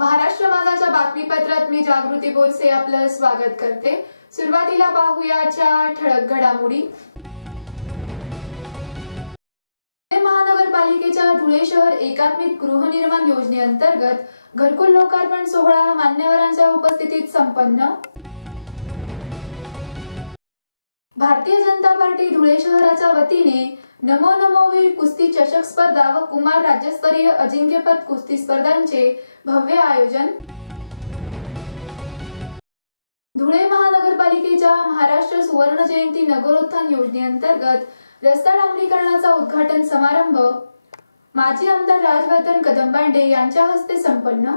महाराष्ट्र माझाच्या बातमीपत्रात मी जागृती बोरसे आपलं स्वागत करते। सुरुवातीला पाहूयाच्या ठळक घडामोडी। महानगरपालिकेच्या धुळे शहर एकात्मिक गृहनिर्माण योजनेअंतर्गत घरकुल लोकार्पण सोहळा मान्यवरांच्या उपस्थितीत संपन्न। भारतीय जनता पार्टी धुळे शहराच्या वतीने नमो नमो वीर कुस्ती चषक स्पर्धा व कुमार राज्यस्तरीय अजिंक्यपद कुस्ती स्पर्धांचे भव्य आयोजन। धुळे महानगरपालिकेच्या महाराष्ट्र सुवर्ण जयंती नगरोत्थान योजनेअंतर्गत रस्ता डांबरीकरणाचा उद्घाटन समारंभ माजी आमदार राजवर्धन कदमबांडे यांच्या हस्ते संपन्न।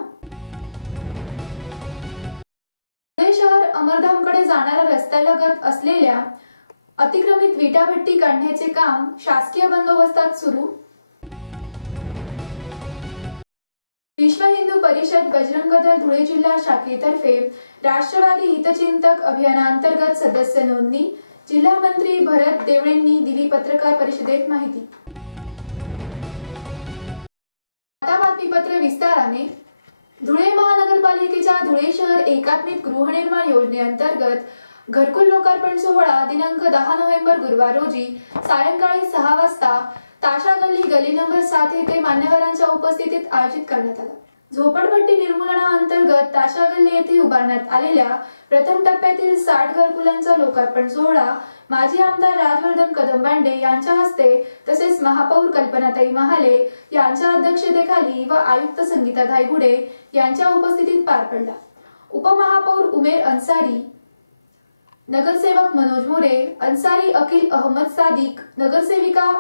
धुळे शहर अमरधामकडे जाणाऱ्या रस्त्यालगत असलेल्या अतिक्रमित विटाभट्टी काढण्याचे काम शासकीय बंदोबस्तात सुरू। विश्व हिंदू परिषद बजरंग दल धुळे जिल्हा शाखेतर्फे राष्ट्रवादी हितचिंतक अभियानांतर्गत सदस्य नोंदणी। जिल्हा मंत्री भरत देवळेंनी दिली पत्रकार परिषदेत माहिती। आता बातमीपत्र विस्ताराने। धुळे महानगरपालिकेच्या धुळे शहर एकात्मिक गृहनिर्माण योजनेअंतर्गत घरकुल लोकार्पण सोहळा दिनांक 10 नोव्हेंबर गुरुवार रोजी सायंकाळी 6 वाजता ताशा गली नंबर 7 येथे मान्यवरांच्या उपस्थितीत आयोजित करण्यात आला। झोपडपट्टी निर्मूलनाअंतर्गत ताशा गल्ली येथे उभारण्यात आलेल्या प्रथम टप्प्यातील 60 घरकुलांचा लोकार्पण सोहळा माजी आमदार राजवर्धन कदमबांडे यांच्या हस्ते तसेच महापौर कल्पनाताई महाले यांच्या अध्यक्षतेखाली व आयुक्त संगीता धायगुडे यांच्या उपस्थितीत पार पडला। उपमहापौर उमेर अन्सारी, नगरसेवक मनोज मोरे, अन्सारी अकील अहमद सादिक, नगरसेविका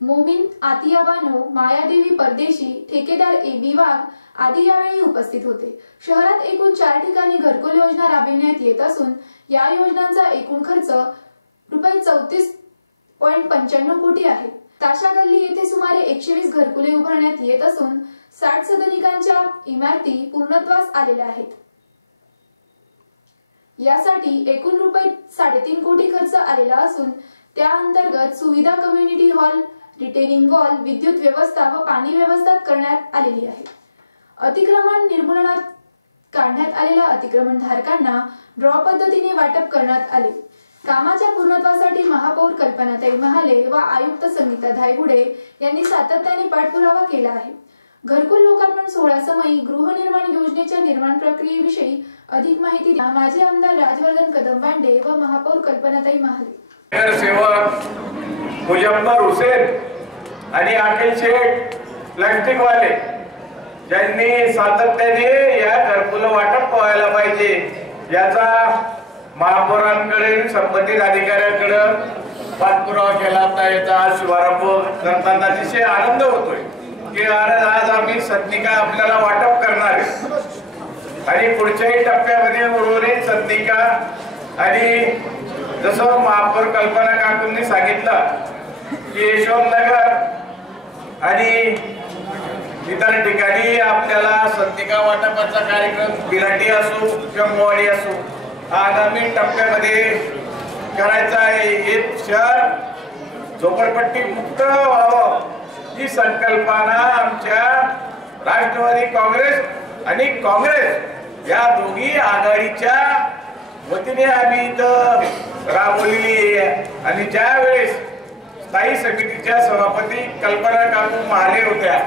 मोमिन आतिया बानो, मायादेवी परदेशी, ठेकेदार AB वाघ आदी यावेळी उपस्थित होते। शहरात एकूण 4 ठिकाणी घरकुल योजना राबविण्यात येत असून या योजनांचा एकूण खर्च रुपये 34.95 कोटी आहे। ताशा गल्ली येथे सुमारे 120 घरकुले उभारण्यात येत असून 60 सदनिकांच्या इमारती पूर्णत्वास आलेल्या आहेत। यासाठी एकूण रुपये 3.5 कोटी खर्च आलेला असून त्या अंतर्गत सुविधा कम्युनिटी हॉल, रिटेनिंग वॉल, विद्युत व्यवस्था व पाणी व्यवस्था करण्यात आलेली आहे। अतिक्रमण निर्मूलनात काढण्यात आलेल्या अतिक्रमण धारकांना ड्रॉ पद्धतीने वाटप करण्यात आले। कामाच्या पूर्णत्वासाठी महापौर कल्पनाताई महाले व आयुक्त संगीता धायगुडे यांनी सातत्याने पाठपुरावा केला आहे। घरकुल लोकार्पण सोहळ्यासमयी गृहनिर्माण योजनेच्या निर्माण प्रक्रियेविषयी अधिक माहिती द्या माजी आमदार राजवर्धन कदमबांडे व महापौर कल्पनाताई महाले। नगरसेवक मुजफ्फर हुसेन आणि अखिल शेठ प्लास्टिक वाले ज्यांनी सातत्याने या घरकुल वाटप व्हायला पाहिजे याचा महापौरांकडे संबंधित अधिकाऱ्यांकडे पाठपुरावा केला होता। याचा शुभारंभ करताना अतिशय आनंद होतोय की आज आम्ही सदनिका आपल्याला वाटप करणार आहे आणि पुढच्याही टप्प्यामध्ये उर्वरित सदनिका आणि जसं महापौर कल्पना काकूंनी सांगितलं की यशवंतनगर आणि इतर ठिकाणी आपल्याला सदनिका वाटपाचा कार्यक्रम बिराटी असो किंवा मोवाडी असो आगामी टप्प्यामध्ये करायचा आहे। हे शहर झोपडपट्टी मुक्त व्हावं ही संकल्पना आमच्या राष्ट्रवादी काँग्रेस आणि काँग्रेस या दोघी आघाडीच्या वतीने आम्ही इथं राबवलेली आहे। आणि ज्यावेळेस स्थायी समितीच्या सभापती कल्पना काकू महाले होत्या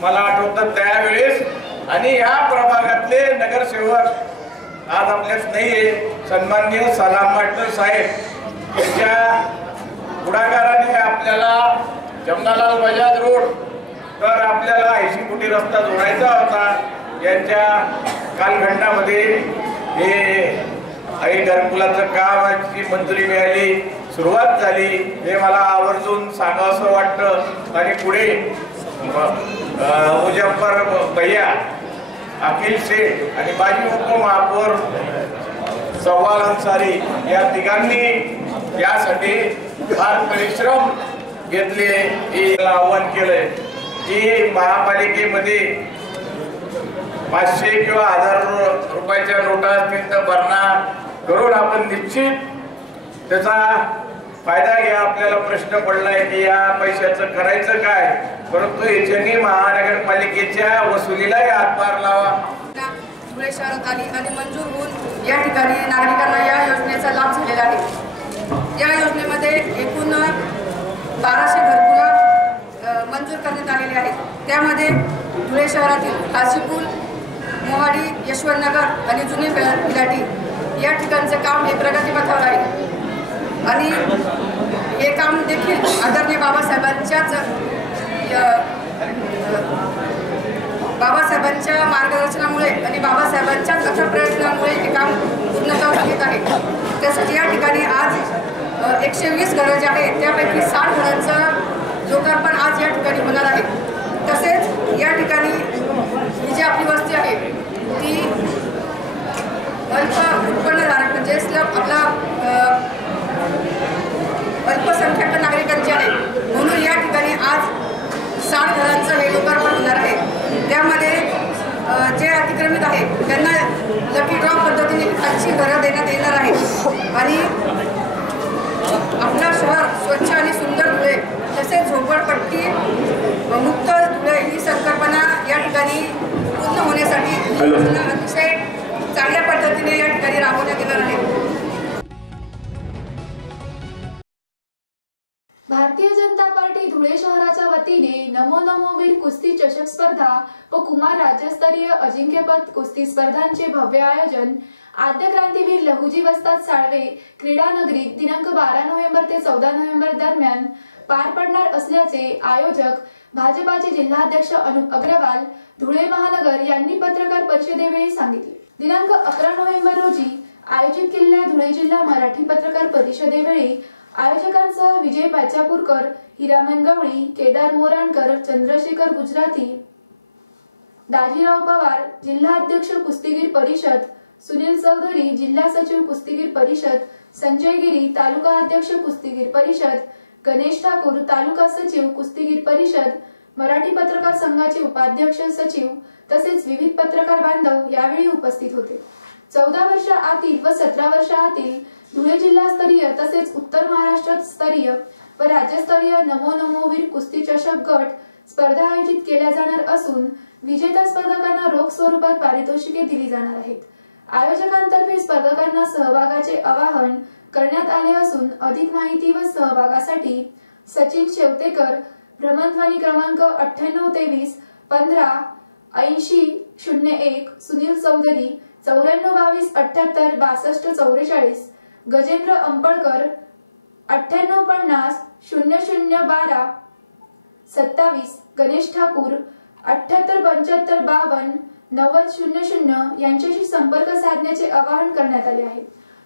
मला आठवतं त्यावेळेस आणि या प्रभागातले नगरसेवक आज आपल्याच नाहीये सन्माननीय सलाम माटकर साहेब यांच्या पुढाकाराने आपल्याला जमनालाल बजाज रोड तर आपल्याला 80 कोटी रस्ता जोडायचा होता। यांच्या कालखंडामध्ये हे घरकुलाचं कामाची मंजुरी मिळाली, सुरुवात झाली हे मला आवर्जून सांगावंसं वाटतं। आणि पुढे मुजफ्फर भैया, अखिल शेठ आणि माजी उपमहापौर सवाल अन्सारी या तिघांनी यासाठी फार परिश्रम घेतले। आव्हान केलंय की महापालिकेमध्ये 500 किंवा 1000 रुपयाच्या नोटा असतील तर भरणा करून आपण निश्चित त्याचा फायदा घ्या। आपल्याला प्रश्न पडलाय की या पैशाचं करायचं काय, परंतु याच्यानी महानगरपालिकेच्या वसुलीलाही हातभार लावा। धुळे शहरात आली आणि मंजूर होऊन या ठिकाणी नागरिकांना या योजनेचा लाभ झालेला आहे। या योजनेमध्ये एकूण 1200 घरकुलं मंजूर करण्यात आलेली आहेत। त्यामध्ये धुळे शहरातील काशीपूल, मोहाडी, यशवंतनगर आणि जुने बिलाटी या ठिकाणचं काम हे प्रगतीपथावर आहे आणि हे काम देखील आदरणीय बाबासाहेबांच्या मार्गदर्शनामुळे आणि बाबासाहेबांच्याच अथक प्रयत्नामुळे हे काम पूर्णत्वास येत आहे। त्यासाठी या ठिकाणी आज 120 घरं जे आहेत त्यापैकी 60 घरांचं लोकार्पण आज या ठिकाणी होणार आहे। तसेच या ठिकाणी ही जी आपली वस्ती आहे ती अल्प उत्पन्नधारक म्हणजे आपला अल्पसंख्याक नागरिकांची आहे, म्हणून या ठिकाणी आज 60 घरांचं हे लोकार्पण होणार आहे। त्यामध्ये जे अतिक्रमित आहेत त्यांना लकी ड्रॉ पद्धतीने खालची घरं देण्यात येणार आहे आणि आपला शहर स्वच्छ आणि सुंदर धुळे तसेच झोपडपट्टी मुक्त धुळे ही संकल्पना या ठिकाणी पूर्ण होण्यासाठी अतिशय चांगल्या पद्धतीने या ठिकाणी राबवण्यात येणार आहे। भारतीय जनता पार्टी धुळे शहराच्या वतीने नमो नमो वीर कुस्ती चषक स्पर्धा व कुमार राज्यस्तरीय अजिंक्यपद कुस्ती स्पर्धांचे भव्य आयोजन आद्य क्रांतीवीर लहुजी वस्ताद साळवे क्रीडा नगरीत दिनांक 12 नोव्हेंबर ते 14 नोव्हेंबर दरम्यान पार पडणार असल्याचे आयोजक भाजपाचे जिल्हाध्यक्ष अनुप अग्रवाल धुळे महानगर यांनी पत्रकार परिषदेवेळी सांगितले। दिनांक 11 नोव्हेंबर रोजी आयोजित केलेल्या धुळे जिल्हा मराठी पत्रकार परिषदेवेळी आयोजकांसह विजय पाचापूरकर, हिरामन गवळी, केदार मोराणकर, चंद्रशेखर गुजराती, दाजीराव पवार, जिल्हाध्यक्ष कुस्तीगीर परिषद सुनील चौधरी, जिल्हा सचिव कुस्तीगीर परिषद संजय गिरी, तालुका अध्यक्ष कुस्तीगीर परिषद गणेश ठाकूर, तालुका सचिव कुस्तीगीर परिषद, मराठी पत्रकार संघाचे उपाध्यक्ष सचिव तसेच विविध पत्रकार बांधव यावेळी उपस्थित होते। 14 वर्ष आतील व 17 वर्ष आतील धुळे जिल्हास्तरीय तसेच उत्तर महाराष्ट्र स्तरीय व राज्यस्तरीय नमो नमो वीर कुस्ती चषक गट स्पर्धा आयोजित केल्या जाणार असून विजेत्या स्पर्धकांना रोख स्वरूपात पारितोषिके दिली जाणार आहेत। आयोजकांतर्फे स्पर्धकांना सहभागाचे आवाहन करण्यात आले असून अधिक माहिती व सहभागासाठी सचिन शेवतेकर, भ्रमणध्वनी क्रमांक 9823 15 80 01, सुनील चौधरी 9422 78 62 44, गजेंद्र अंपळकर 9850 0012 27, गणेश ठाकूर 7875 52 9000 यांच्याशी संपर्क साधण्याचे आवाहन करण्यात आले आहे।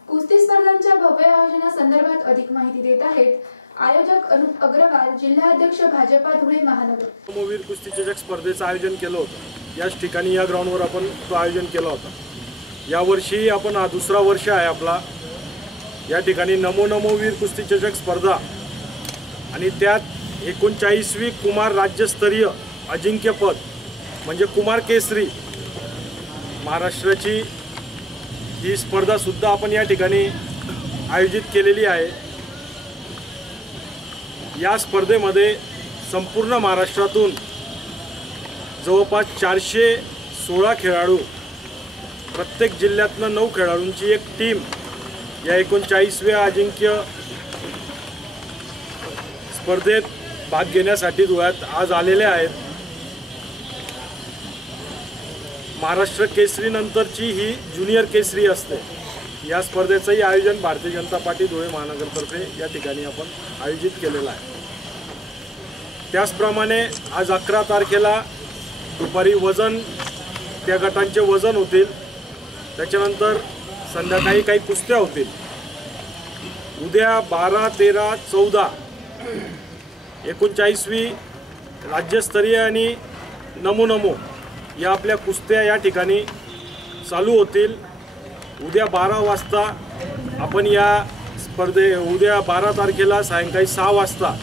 कुस्ती स्पर्धांच्या भव्य आयोजनासंदर्भात अधिक माहिती देत आहेत आयोजक अनुप अग्रवाल, जिल्हाध्यक्ष भाजपा धुळे महानगर। वीर कुस्ती चषक स्पर्धेचं आयोजन केलं होतं। याच ठिकाणी या ग्राउंडवर आपण तो आयोजन केलं होतं। यावर्षी आपण हा दुसरा वर्ष आहे आपला। या ठिकाणी नमो नमो वीर कुस्ती चषक स्पर्धा आणि त्यात 39वी कुमार राज्यस्तरीय अजिंक्यपद म्हणजे कुमार केसरी महाराष्ट्राची ही स्पर्धा सुद्धा आपण या ठिकाणी आयोजित केलेली आहे। या स्पर्धेमध्ये संपूर्ण महाराष्ट्रातून जवळपास 416 खेळाडू, प्रत्येक जिल्ह्यातनं 9 खेळाडूंची एक टीम या 39व्या अजिंक्य स्पर्धेत भाग घेण्यासाठी धुळ्यात आज आलेले आहेत। महाराष्ट्र केसरी नंतरची ही ज्युनियर केसरी असते। या स्पर्धेचंही आयोजन भारतीय जनता पार्टी धुळे महानगरतर्फे या ठिकाणी आपण आयोजित केलेलं आहे। त्याचप्रमाणे आज 11 तारखेला दुपारी वजन त्या गटांचे वजन होतील। त्याच्यानंतर संध्याकाळी काही कुस्त्या होतील। उद्या 12, 13, 14 39वी राज्यस्तरीय आणि नमो नमो या आपल्या कुस्त्या या ठिकाणी चालू होतील। उद्या 12 वाजता आपण या उद्या 12 तारखेला सायंकाळी 6 वाजता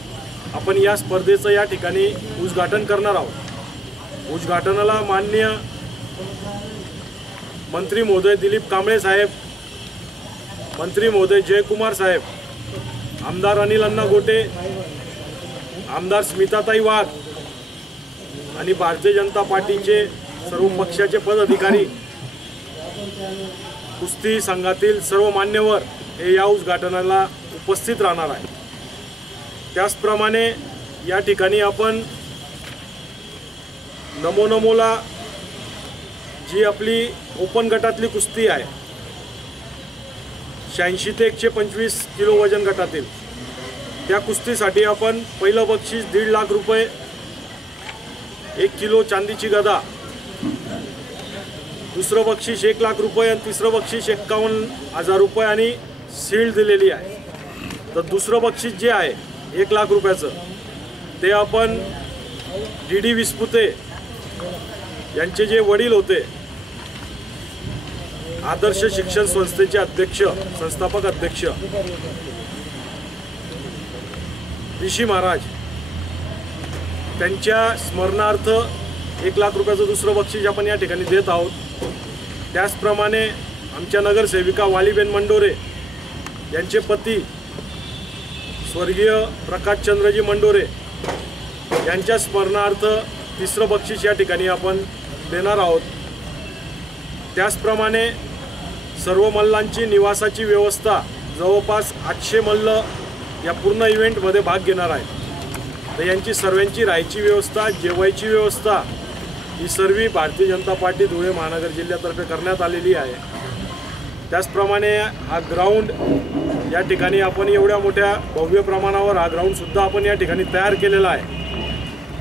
आपण या स्पर्धेचं या ठिकाणी उद्घाटन करणार आहोत। उद्घाटनाला माननीय मंत्री महोदय दिलीप कांबळे साहेब, मंत्री महोदय जयकुमार साहेब आमदार अनिल अण्णा गोटे, आमदार स्मिताताई वाघ आणि भारतीय जनता पार्टीचे सर्व पक्षाचे पदाधिकारी, कुस्ती संघातील सर्व मान्यवर हे या उद्घाटनाला उपस्थित राहणार आहे। त्याचप्रमाणे या ठिकाणी आपण नमो नमोला जी आपली ओपन गटातली कुस्ती आहे 86 ते 125 किलो वजन गटातील, त्या कुस्तीसाठी आपण पहिलं बक्षीस 1.5 लाख रुपये, 1 किलो चांदीची गदा, दुसरं बक्षीस 1 लाख रुपये आणि तिसरं बक्षीस 51,000 रुपये आणि शील्ड दिलेली आहे। तर दुसरं बक्षीस जे आहे 1 लाख रुपयाचं ते आपण डी विस्पुते यांचे जे वडील होते, आदर्श शिक्षण संस्थेचे अध्यक्ष, संस्थापक अध्यक्ष ऋषी महाराज, त्यांच्या स्मरणार्थ 1 लाख रुपयाचं दुसरं बक्षीस आपण या ठिकाणी देत आहोत। त्याचप्रमाणे आमच्या नगरसेविका वालीबेन मंडोरे यांचे पती स्वर्गीय प्रकाशचंद्रजी मंडोरे यांच्या स्मरणार्थ तिसरं बक्षीस या ठिकाणी आपण देणार आहोत। त्याचप्रमाणे सर्व मल्लांची निवासाची व्यवस्था, जवळपास 800 मल्ल या पूर्ण इव्हेंटमध्ये भाग घेणार आहेत। तर यांची सर्वांची राहायची व्यवस्था, जेवायची व्यवस्था ही सर्व भारतीय जनता पार्टी धुळे महानगर जिल्ह्यातर्फे करण्यात आलेली आहे। त्याचप्रमाणे हा ग्राउंड या ठिकाणी आपण एवढ्या मोठ्या भव्य प्रमाणावर हा ग्राउंडसुद्धा आपण या ठिकाणी तयार केलेला आहे,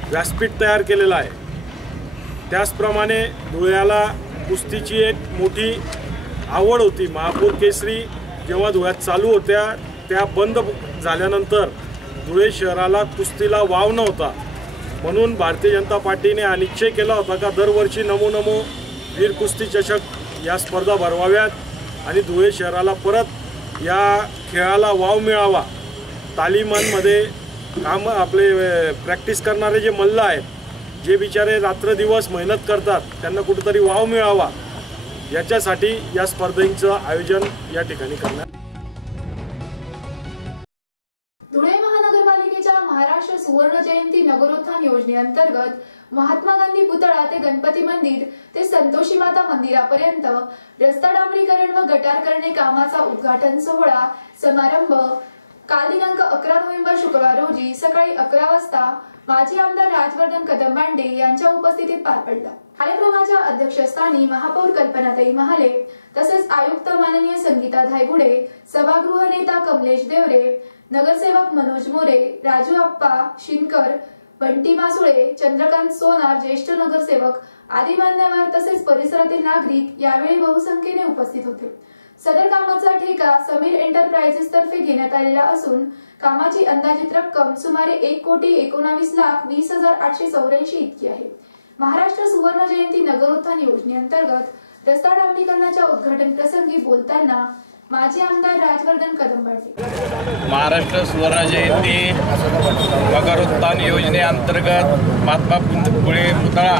व्यासपीठ तयार केलेला आहे। त्याचप्रमाणे धुळ्याला कुस्तीची एक मोठी आवड होती। महापौर केसरी जेव्हा धुळ्यात चालू होत्या त्या बंद झाल्यानंतर धुळे शहराला कुस्तीला वाव नव्हता, म्हणून भारतीय जनता पार्टीने हा निश्चय केला होता का दरवर्षी नमो नमो वीर कुस्ती चषक या स्पर्धा भरवाव्यात आणि धुळे शहराला परत या खेळाला वाव मिळावा। तालिमांमध्ये काम आपले प्रॅक्टिस करणारे जे मल्ल आहेत, जे बिचारे रात्रदिवस मेहनत करतात, त्यांना कुठेतरी वाव मिळावा याच्यासाठी या स्पर्धेचं आयोजन या ठिकाणी करण्यात। धुळे महानगरपालिकेच्या महाराष्ट्र सुवर्ण जयंती नगरोत्थान योजनेअंतर्गत महात्मा गांधी पुतळा ते गणपती मंदिर ते संतोषी माता मंदिरापर्यंत रस्ता डांबरीकरण व गटार करणे कामाचा उद्घाटन सोहळा समारंभ काल दिनांक 11 नोव्हेंबर शुक्रवार रोजी सकाळी 11 वाजता माजी आमदार राजवर्धन कदमबांडे यांच्या उपस्थितीत पार पडला। कार्यक्रमाच्या अध्यक्षस्थानी महापौर कल्पनाताई महाले तसेच आयुक्त माननीय संगीता धायगुडे, सभागृह नेता कमलेश देवरे, नगरसेवक मनोज मोरे, राजू आप्पा शिनकर, बंटी मासुळे, चंद्रकांत सोनार ज्येष्ठ नगरसेवक आदी मान्यवर तसेच परिसरातील नागरिक यावेळी बहुसंख्येने उपस्थित होते। सदर कामाचा ठेका समीर एंटरप्राइजेस तर्फे घेण्यात आलेला असून कामाची अंदाजित रक्कम सुमारे 1,19,20,884 इतकी आहे। महाराष्ट्र सुवर्ण जयंती नगरोत्थान योजनेअंतर्गत रस्ता डांबरीकरणाच्या उद्घाटन प्रसंगी बोलताना माजी आमदार राजवर्धन कदमबांडे महाराष्ट्र सुवर्ण जयंती नगरोत्थान योजनेअंतर्गत महात्मा फुले पुतळा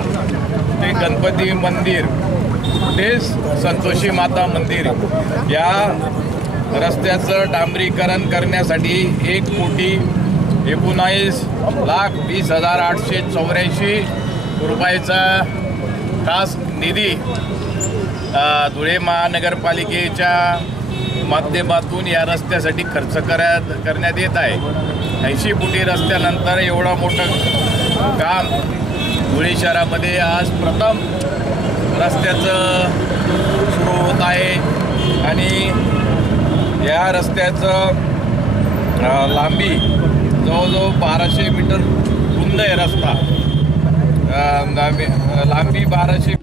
ते गणपती मंदिर ते संतोषी माता मंदिर या रस्त्याचं डांबरीकरण करण्यासाठी 1,19,20,884 रुपयाचा खास निधी धुळे महानगरपालिकेच्या माध्यमातून या रस्त्यासाठी खर्च करण्यात येत आहे। 80 फुटी रस्त्यानंतर एवढं मोठं काम धुळे शहरामध्ये आज प्रथम रस्त्याचं सुरू होत आहे आणि या रस्त्याचं लांबी जवळजवळ 1200 मीटर रुंद आहे रस्ता, लांबी 1200।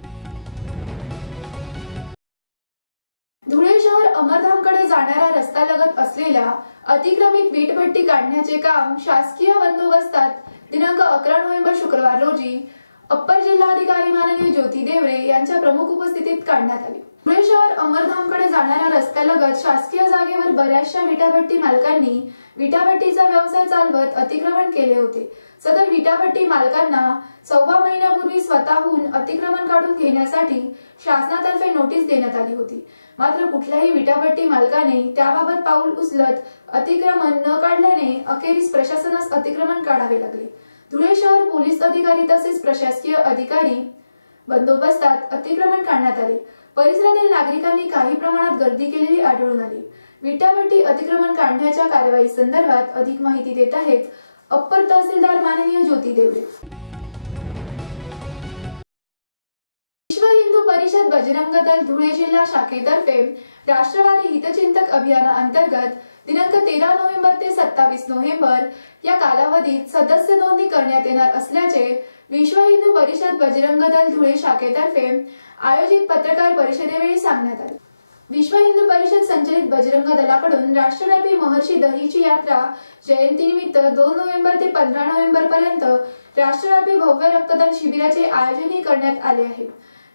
धुळे शहर अमरधामकडे जाणाऱ्या रस्त्यालगत असलेल्या अतिक्रमित वीटभट्टी काढण्याचे काम शासकीय बंदोबस्तात दिनांक 11 नोव्हेंबर शुक्रवार रोजी अप्पर जिल्हाधिकारी माननीय ज्योती देवरे यांच्या प्रमुख उपस्थितीत काढण्यात आले। धुळे शहर अमरधामकडे जाणाऱ्या रस्त्यालगत शासकीय जागेवर बऱ्याचशा विटाभट्टी मालकांनी विटाभट्टीचा व्यवसाय चालवत अतिक्रमण केले होते। सदर विटाभट्टी मालकांना सव्वा महिन्यापूर्वी स्वतःहून अतिक्रमण काढून घेण्यासाठी शासनातर्फे नोटीस देण्यात आली होती. मात्र कुठल्याही विटाभट्टी मालकाने त्याबाबत पाऊल उचलत अतिक्रमण न काढल्याने अखेरीस प्रशासनास अतिक्रमण काढावे लागले. धुळे शहर पोलीस अधिकारी तसेच प्रशासकीय अधिकारी बंदोबस्तात अतिक्रमण काढण्यात आले. परिसरातील नागरिकांनी काही प्रमाणात गर्दी केलेली आढळून आली. विटाभट्टी अतिक्रमण काढण्याच्या कारवाई संदर्भात अधिक माहिती देत आहेत अप्पर तहसीलदार माननीय ज्योती देवरे. विश्व हिंदू परिषद बजरंग दल धुळे जिल्हा शाखेतर्फे राष्ट्रवादी हितचिंतक अभियानाअंतर्गत दिनांक 13 नोव्हेंबर ते 27 नोव्हेंबर या कालावधीत सदस्य नोंदणी करण्यात येणार असल्याचे विश्व हिंदू परिषद बजरंग दल धुळे शाखेतर्फे आयोजित पत्रकार परिषदेवेळी सांगण्यात आले. विश्व हिंदू परिषद संचलित बजरंग दलाकडून राष्ट्रव्यापी महर्षी दहीची यात्रा जयंतीनिमित्त 2 नोव्हेंबर ते 15 नोव्हेंबर पर्यंत राष्ट्रव्यापी भव्य रक्तदान शिबिराचे आयोजनही करण्यात आले आहे.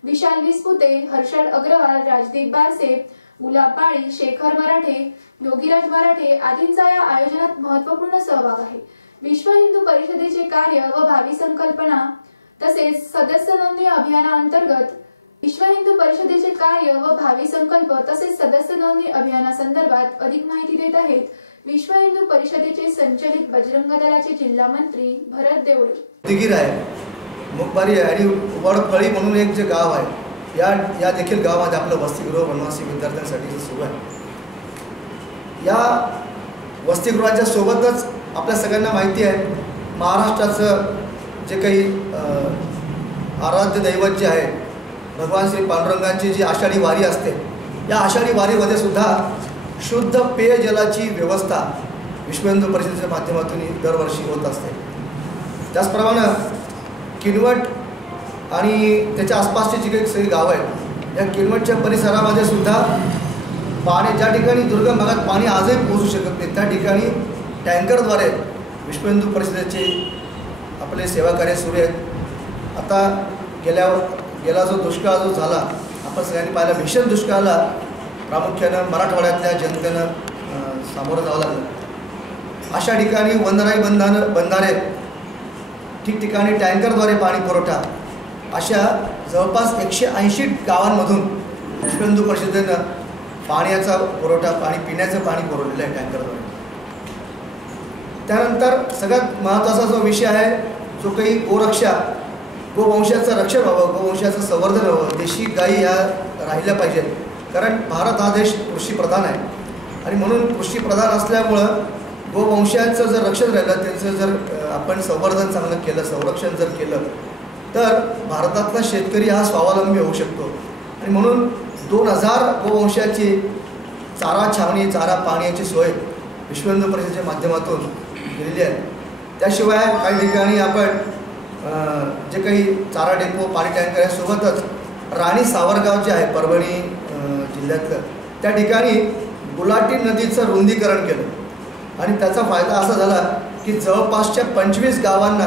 विशाल विस्पुते, हर्षल अग्रवाल, राजदीप बारसे, गुलाब बाळी, शेखर मराठे, योगीराज मराठे आदींचा या आयोजनात महत्त्वपूर्ण सहभाग आहे. विश्व हिंदू परिषदेचे कार्य व भावी संकल्पना तसेच सदस्य नोंदणी अभियानाअंतर्गत विश्व हिंदू परिषदेचे कार्य व भावी संकल्प तसेच सदस्य नोंदणी अभियानासंदर्भात अधिक माहिती देत आहेत विश्व हिंदू परिषदेचे संचलित बजरंग दलाचे जिल्हा मंत्री भरत देवळे. मुखबारी आणि वडफळी म्हणून एक जे गाव आहे या देखील गावामध्ये आपलं वसतिगृह वनवासी विद्यार्थ्यांसाठी सुरू आहे. या वसतिगृहाच्या सोबतच आपल्या सगळ्यांना माहिती आहे महाराष्ट्राचं जे काही आराध्य दैवत जे आहे भगवान श्री पांडुरंगांची जी आषाढी वारी असते या आषाढी वारीमध्ये सुद्धा शुद्ध पेयजलाची व्यवस्था विश्व हिंदू परिषदेच्या माध्यमातून दरवर्षी होत असते. त्याचप्रमाणे किनवट आणि त्याच्या आसपासची जी काही सगळी गावं आहेत या किनवटच्या परिसरामध्ये सुद्धा पाणी ज्या ठिकाणी दुर्गम भागात पाणी आजही पोहोचू शकत नाही त्या ठिकाणी टँकरद्वारे विश्व हिंदू परिषदेचे आपले सेवाकार्य सुरू आहेत. आता गेला जो दुष्काळ जो झाला आपण सगळ्यांनी पाहिला भीषण दुष्काळाला प्रामुख्यानं मराठवाड्यातल्या जनतेनं सामोरं जावं लागलं. अशा ठिकाणी वनराई बंधारे ठिकठिकाणी टँकरद्वारे पाणी पुरवठा अशा जवळपास 180 गावांमधून विश्व हिंदू परिषदेनं पाण्याचा पुरवठा पिण्याचं पाणी पुरवलेलं आहे टँकरद्वारे. त्यानंतर सगळ्यात महत्त्वाचा जो विषय आहे जो काही गोवंशाचं रक्षण व्हावं, गोवंशाचं संवर्धन व्हावं, देशी गायी ह्या राहिल्या पाहिजेत. कारण भारत हा देश कृषीप्रधान आहे आणि म्हणून कृषीप्रधान असल्यामुळं गोवंशाचं जर रक्षण राहिलं त्यांचं जर आपण संवर्धन चांगलं केलं संरक्षण जर केलं तर भारतातला शेतकरी हा स्वावलंबी होऊ शकतो. आणि म्हणून 2000 गोवंशाची चारा छावणी चारा पाण्याची सोय विश्व हिंदू परिषदेच्या माध्यमातून केलेली आहे. त्याशिवाय काही ठिकाणी आपण जे काही चारा डेपो पाणी टँकर यासोबतच राणी सावरगाव जे आहे परभणी जिल्ह्यातलं त्या ठिकाणी गुलाटी नदीचं रुंदीकरण केलं आणि त्याचा फायदा असा झाला की जवळपासच्या 25 गावांना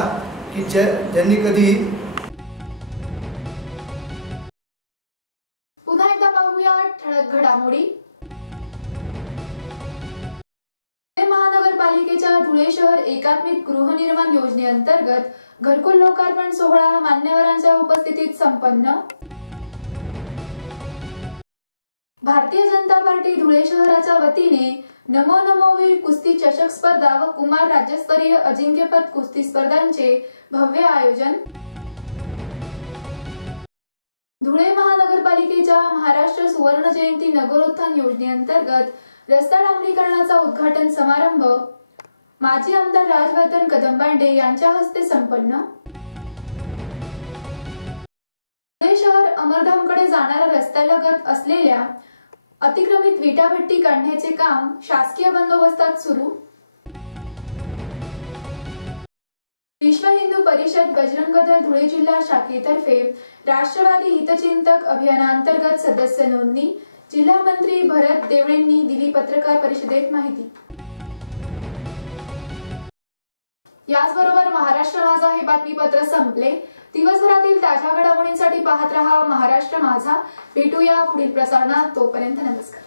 की ज्यांनी कधी. पुन्हा एकदा पाहूया ठळक घडामोडी. महानगरपालिकेच्या धुळे शहर एकात्मिक गृहनिर्माण योजनेअंतर्गत घरकुल लोकार्पण सोहळा मान्यवरांच्या उपस्थितीत संपन्न. भारतीय जनता पार्टी धुळे शहराच्या वतीने नमो नमोवीर कुस्ती चषक स्पर्धा व कुमार राज्यस्तरीय अजिंक्यपद कुस्ती स्पर्धांचे भव्य आयोजन. धुळे महानगरपालिकेच्या महाराष्ट्र सुवर्ण जयंती नगरोत्थान योजनेअंतर्गत रस्ता डांबरीकरणाचा उद्घाटन समारंभ माजी आमदार राजवर्धन कदमबांडे यांच्या हस्ते संपन्न. धुळे शहर अमरधामकडे जाणाऱ्या रस्त्यालगत असलेल्या अतिक्रमित विटाभट्टी काढण्याचे काम शासकीय बंदोबस्तात सुरू. विश्व हिंदू परिषद बजरंग दल धुळे जिल्हा शाखेतर्फे राष्ट्रवादी हितचिंतक अभियानाअंतर्गत सदस्य नोंदणी. जिल्हा मंत्री भरत देवळेंनी दिली पत्रकार परिषदेत माहिती. याचबरोबर महाराष्ट्र माझा हे बातमीपत्र संपले. दिवसभरातील ताज्या घडामोडींसाठी पाहत रहा महाराष्ट्र माझा. भेटूया पुढील प्रसारणात. तोपर्यंत नमस्कार.